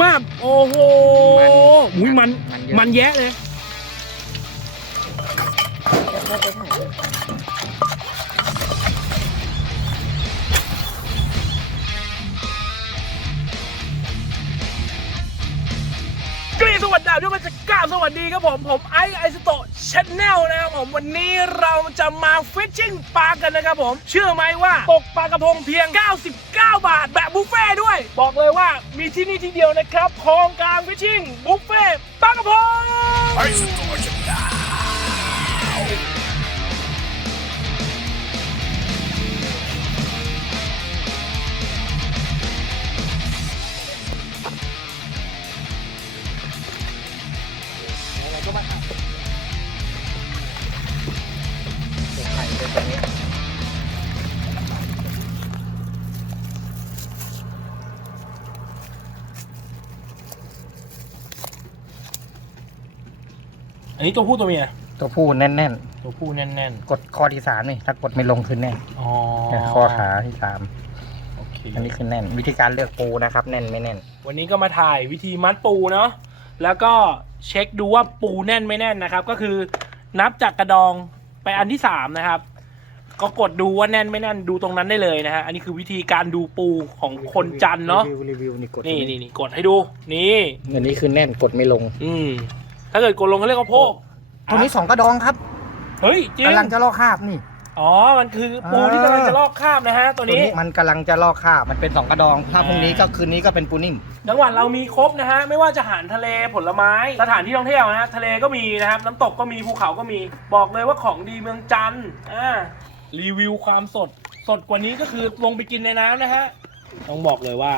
มาบโอ้โหมุ้ยมันมันเยอะมันแยะเลย ดดาวด้วยมันจะกล้าสวัสดีครับผม ผมไอซ์ไอสโตชแนลนะครับผม วันนี้เราจะมาฟิชชิ่งปลากันนะครับผม เชื่อไหมว่าตกปลากระพงเพียง 99 บาท แบบบุฟเฟ่ด้วย บอกเลยว่ามีที่นี่ที่เดียวนะครับคลองกลางฟิชชิ่งบุฟเฟ่ปลากระพงเรา อันนี้ตัวผู้ตัวเมียตัวผู้แน่นตัวผู้แน่นๆ กดคอที่สามนี่ถ้ากดไม่ลงขึ้นแน่นๆ อ๋อเนี่ยคอขาที่สามโอเคอันนี้คือแน่น วิธีการเลือกปูนะครับ แน่นไม่แน่น วันนี้ก็มาถ่ายวิธีมัดปูเนาะแล้วก็เช็คดูว่าปูแน่นไม่แน่นนะครับ ก็คือนับจากกระดองไปอันที่สามนะครับ ก็กดดูว่าแน่นไม่แน่นดูตรงนั้นได้เลยนะฮะอันนี้คือวิธีการดูปูของคนจันทร์เนาะรีวิวรีวิวนี่กดนี่นี่นี่กดให้ดูนี่อันนี้คือแน่นกดไม่ลง อืมถ้าเกิดกดลงเขาเรียกว่าโพกตัวนี้สองกระดองครับเฮ้ยจริงกำลังจะลอกคราบนี่ อ๋อ มันคือปูที่กำลังจะลอกคราบนะฮะตัวตัวนี้นี้มันกำลังจะลอกคราบมันเป็นสองกระดองถ้าพรุ่งนี้ก็คืนนี้ก็เป็นปูนิ่มจังหวัดเรามีครบนะฮะไม่ว่าจะอาหารทะเลผลไม้ สถานที่ท่องเที่ยวนะฮะทะเลก็มีนะครับน้ำตกก็มีภูเขาก็มีบอกเลยว่าของดีเมืองจันทร์อ่ารีวิวความสดสดกว่านี้ก็คือลงไปกินในน้ำนะฮะต้องบอกเลยว่า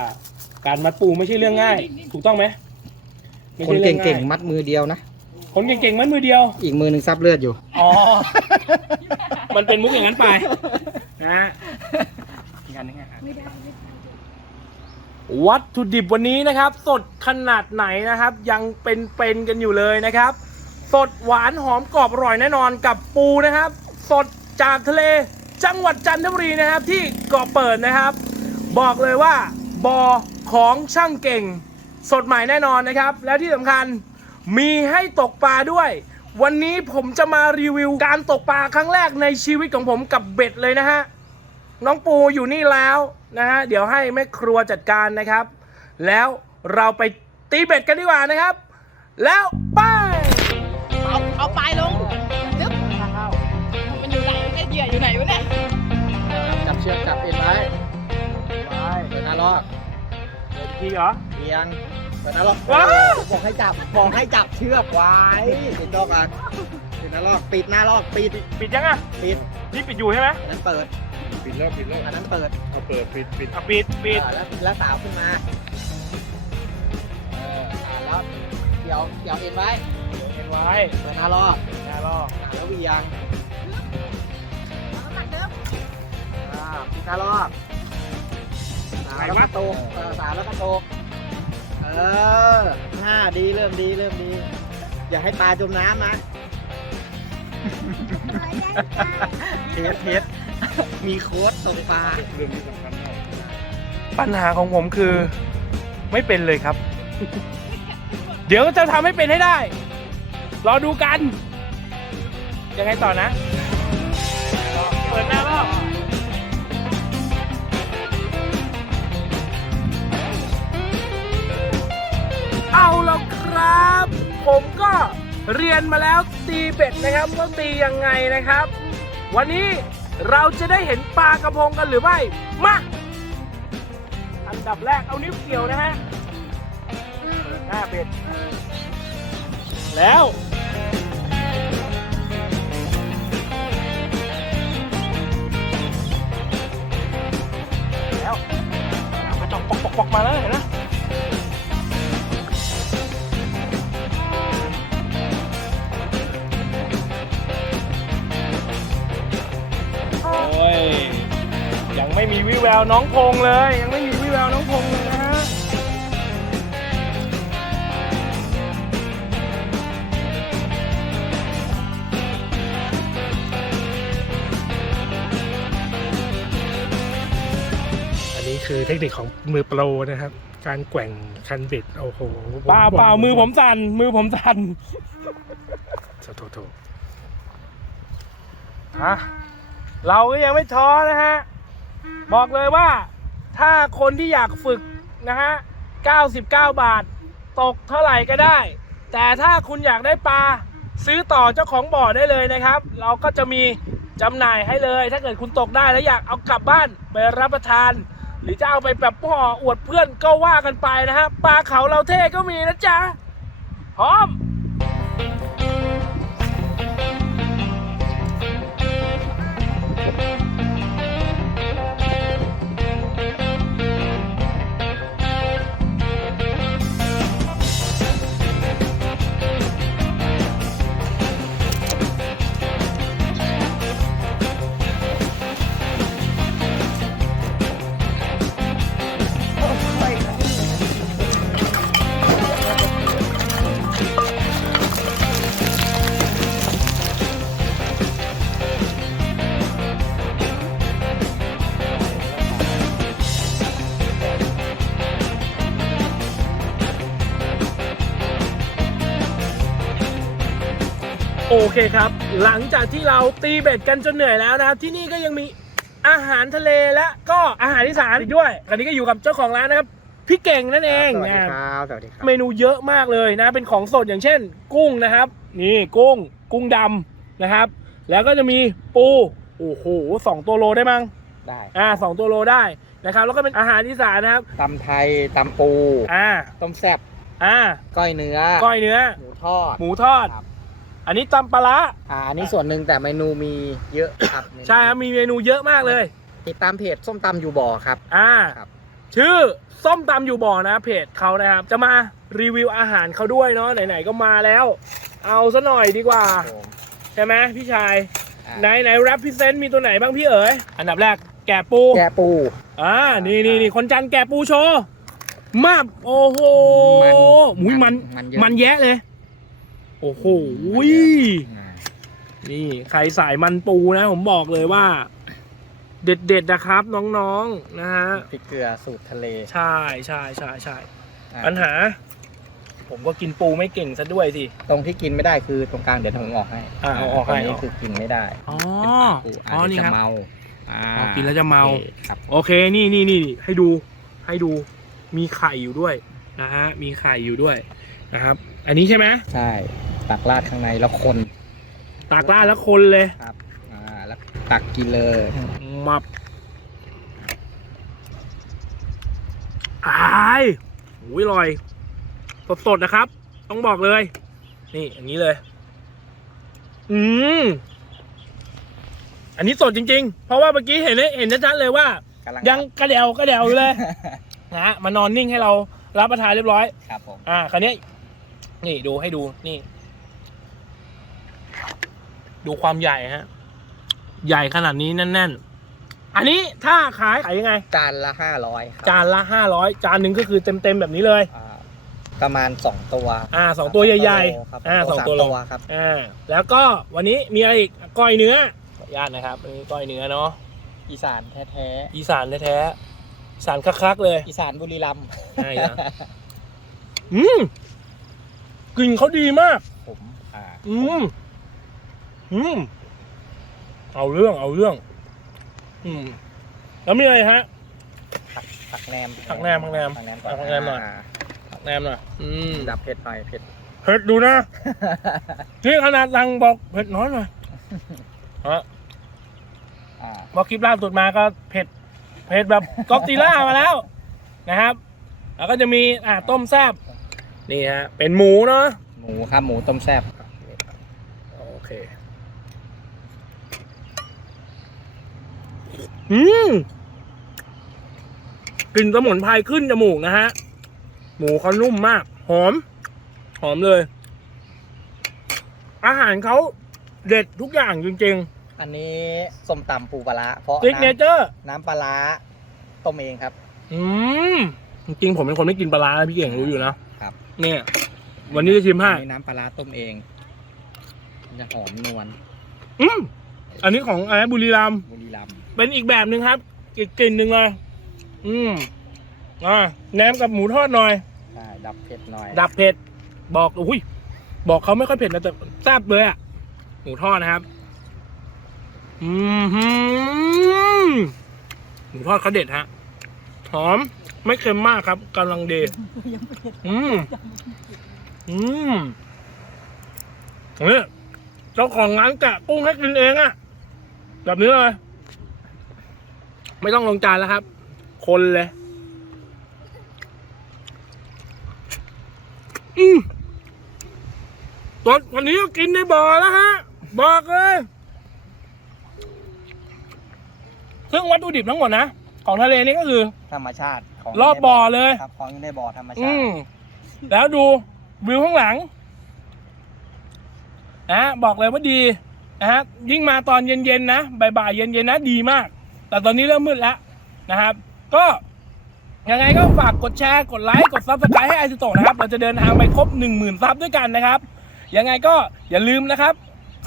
การมัดปูไม่ใช่เรื่องง่าย ถูกต้องไหมไม่คนใช่รื่องเก่งายๆมัดมือเดียวนะ คนเก่งๆมัดมือเดียว อีกมือหนึ่งซับเลือดอยู่ อ๋อ มันเป็นมุกอย่างนั้นไป นะฮะอีกอันหนึงอะวัตถุดิบวันนี้นะครับ สดขนาดไหนนะครับ ยังเป็นๆกันอยู่เลยนะครับ สดหวานหอมกรอบอร่อยแน่นอนกับปูนะครับ สดจากทะเลจังหวัดจันทบุรีนะครับ ที่เกาะเปิดนะครับ บอกเลยว่าบอของช่างเก่ง สดใหม่แน่นอนนะครับ และที่สำคัญ มีให้ตกปลาด้วย วันนี้ผมจะมารีวิวการตกปลาครั้งแรกในชีวิตของผมกับเบ็ดเลยนะฮะ น้องปูอยู่นี่แล้วนะฮะ เดี๋ยวให้แม่ครัวจัดการนะครับ แล้วเราไปตีเบ็ดกันดีกว่านะครับ แล้วไปเอาเอาปลายลงซึบมันอยู่ไหนไอ้เหยื่ออยู่ไหนวะเนี่ยจับเชือกจับเอ็นไว้ไว้เดินหน้าลอกทีเหรอเอียง เดินหน้าลอกว้าวบอกให้จับบอกให้จับเชือกไว้ปิดดอกอะปิดหน้าลอกปิดหน้าลอกปิดปิดยังอะปิดนี่ปิดอยู่ใช่ไหมอันนั้นเปิดปิดแล้วปิดแล้วอันนั้นเปิดเอาเปิดปิดปิดอะปิดปิดเออแล้วแล้วสาวขึ้นมาเอออ่าแล้วเกี่ยวเกี่ยวเอ็นไว้เห็นไว้เดินหน้าลอกแน่รออ่าแล้วเวียงอ่าปิดหน้าลอกสาวแล้วก็โตกเออสาวแล้วก็โตกเออห้าดีเริ่มดีเริ่มดี อย่าให้ปลาจมน้ำนะเทสเทสมีโค้ดตกปลาเรื่องนี้สำคัญมากปัญหาของผมคือ ไม่เป็นเลยครับ เดี๋ยวจะทำให้เป็นให้ได้ รอดูกัน ยังไงต่อนะ เปิดหน้ารอบ ครับ ผมก็เรียนมาแล้วตีเป็ดนะครับว่าตียังไงนะครับ วันนี้เราจะได้เห็นปลากระพงกันหรือไม่ มา อันดับแรกเอานิ้วเกี่ยวนะฮะหน้าเป็ด แล้วแล้วไปจอกปอกปอกปอกมาแล้วเห็นไหม วิแววน้องพงเลย ยังไม่มีวิแววน้องพงเลยนะฮะอันนี้คือเทคนิคของมือโปรนะครับ การแกว่งคันเบ็ดโอ้โหเปล่าเปล่ามือผมสั่นมือผมสั่นโถโถโถฮะเราก็ยังไม่ท้อนะฮะ บอกเลยว่าถ้าคนที่อยากฝึกนะฮะ 99 บาท ตกเท่าไหร่ก็ได้ แต่ถ้าคุณอยากได้ปลาซื้อต่อเจ้าของบ่อได้เลยนะครับ เราก็จะมีจำหน่ายให้เลย ถ้าเกิดคุณตกได้แล้วอยากเอากลับบ้านไปรับประทาน หรือจะเอาไปแบบพ่ออวดเพื่อนก็ว่ากันไปนะฮะปลาเขาเราเท่ก็มีนะจ๊ะพร้อม โอเคครับ หลังจากที่เราตีเบ็ดกันจนเหนื่อยแล้วนะครับ ที่นี่ก็ยังมีอาหารทะเลและก็อาหารอีสานอีกด้วยอันนี้ก็อยู่กับเจ้าของร้านนะครับ พี่เก่งนั่นเองสวัสดีนะครับสวัสดีครับ เมนูเยอะมากเลยนะ เป็นของสดอย่างเช่น กุ้งนะครับ นี่กุ้ง กุ้งดำนะครับ แล้วก็จะมีปู โอ้โหสองตัวโลได้มั้ง ได้อ่าสองตัวโลได้นะครับ แล้วก็เป็นอาหารอีสานนะครับ ตำไทยตำปู อ่า ต้มแซ่บอ่า ก้อยเนื้อ ก้อยเนื้อ หมูทอด หมูทอด ครับ อันนี้ตำปลาร้าอ่าอันนี้ส่วนหนึ่งแต่เมนูมีเยอะครับเมนูใช่ครับมีเมนูเยอะมากเลย ติดตามเพจส้มตำอยู่บ่อครับ อ่าครับ ชื่อส้มตำอยู่บ่อนะเพจเขานะครับ จะมารีวิวอาหารเขาด้วยเนาะไหนๆก็มาแล้ว เอาซะหน่อยดีกว่า ผมใช่ไหมพี่ชายอ่าไหนไหนแรปพิเซนต์มีตัวไหนบ้างพี่เอ๋ยอันดับแรกแกะปูแกะปู อ่านี่นี่นี่คนจันทร์แกะปูโชว์มาบโอ้โหมันมุ้ยมันมันเยอะ มันแยะเลย โอ้โหอ่านี่ใครสายมันปูนะ ผมบอกเลยว่าเด็ดเด็ดๆนะครับน้องๆนะฮะพริกเกลือสูตรทะเล ใช่ใช่ใช่ใช่อ่าปัญหา ผมก็กินปูไม่เก่งซะด้วยสิ ตรงที่กินไม่ได้คือตรงกลางเดี๋ยวผมออกให้อ่าเอาออกให้ตรงนี้คือกินไม่ได้อ๋อเป็นปากปูอ๋ออาจนี่จะครับเมาอ่าอ๋อกินแล้วจะเมาโอคครับโอเคนี่นี่นี่ให้ดูให้ดูมีไข่อยู่ด้วยนะฮะมีไข่อยู่ด้วยนะครับ อันนี้ใช่ไหมใช่ ตักราดข้างในแล้วคนตากล้าดแล้วคนเลยครับอ่าแล้วตักกินเลยมับอายโอ้ยอร่อย สดๆนะครับ ต้องบอกเลย นี่อย่างนี้เลย อืมอันนี้สดจริง ๆ เพราะว่าเมื่อกี้เห็นเห็นชัดๆเลยว่า กำลังยังกระเดวกระเดวอยู่เลย นะฮะมานอนนิ่งให้เรารับประทานเรียบร้อย ครับผม อ่า คราวนี้ นี่ดูให้ดู นี่ ดูความใหญ่ฮะ ใหญ่ขนาดนี้แน่นๆ อันนี้ถ้าขายขายยังไง จานละห้าร้อยครับจานละห้าร้อยจานหนึ่งก็คือเต็มๆแบบนี้เลย อ่าประมาณสองตัวอ่าสองตัวใหญ่ครับๆอ่าสองสามตัวโลครับอ่าแล้วก็วันนี้มีอะไรอีกก้อยเนื้อขออนุญาตนะครับอันนี้ก้อยเนื้อเนาะอีสานแท้อีสานแท้ๆอีสานคักๆเลยๆอีสานบุรีรัมย์ใช่นะอืมกลิ่นเขาดีมาก ผมอ่าอืม อืมเอาเรื่องเอาเรื่อง อืม แล้วมีอะไรฮะผักแหนมผักแหนมผักแหนมผักแหนมก่อนผักแหนมหน่อยาแนมหน่อยอืมดับเผ็ดหน่อยเผ็ด เผ็ดดูนะนี่ขนาดลังบอกเผ็ดน้อยหน่อยฮะอ่าพอคลิปล่าสุดมาก็เผ็ดเผ็ดแบบก็อดซิลล่ามาแล้ว นะครับ แล้วก็จะมีอ่าต้มแซ่บนี่ฮะเป็นหมูเนาะหมูครับหมูต้มแซ่บครับ โอเค อืมกลิ่นสมุนไพรขึ้นจมูกนะฮะ หมูเขานุ่มมาก หอม หอมเลย อาหารเขาเด็ดทุกอย่างจริงอันนี้ส้มตำปูปลาร้าเพราะๆซิกเนน้ำเจอร์น้ำปลาร้าต้มเองครับ อืม จริงๆผมเป็นคนไม่กินปลาร้านะพี่เก่งรู้อยู่นะครับ เนี่ย วันนี้จะชิมให้อันนี้น้ำปลาร้าต้มเองมันจะหอมนวลอืมอันนี้ของอะไรบุรีรัมย์บุรีรัมย์ เป็นอีกแบบหนึ่งครับ อีกกลิ่นหนึ่งเลย อืมอ่าแหนมกับหมูทอดหน่อยใช่ดับเผ็ดหน่อยดับเผ็ด บอกอุ้ยบอกเขาไม่ค่อยเผ็ดนะแต่แซ่บเลยอะหมูทอดนะครับ อืมหืมหมูทอดเขาเด็ดฮะ หอม ไม่เค็มมากครับกำลังดีอืมอืมเนี่ยเจ้าของร้านแกะกุ้งให้กินเองอะแบบนี้เลย ไม่ต้องลงจานแล้วครับ คนเลย อืมตอนวันนี้ก็กินในบ่อแล้วฮะ บอกเลยซึ่งวัตถุดิบทั้งหมดนะ ของทะเลนี่ก็คือ ธรรมชาติของรอบบ่อเลย ครับของอยู่ในบ่อธรรมชาอืติม แล้วดูวิวข้างหลังนะบอกเลยว่าดีนะฮะยิ่งมาตอนเย็นๆนะบ่ายๆเย็นๆนะ ดีมาก แต่ตอนนี้เริ่มมืดแล้วนะครับ ก็ยังไงก็ฝากกดแชร์กดไลค์กดซับสไครต์ให้ไอซิโตะนะครับ เราจะเดินทางไปครบ 1 0,000ซับด้วยกันนะครับ ยังไงก็อย่าลืมนะครับ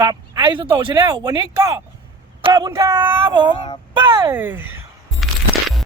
กับไอซิโตะชาแนลวันนี้ก็ขอบคุณครับผมครับไป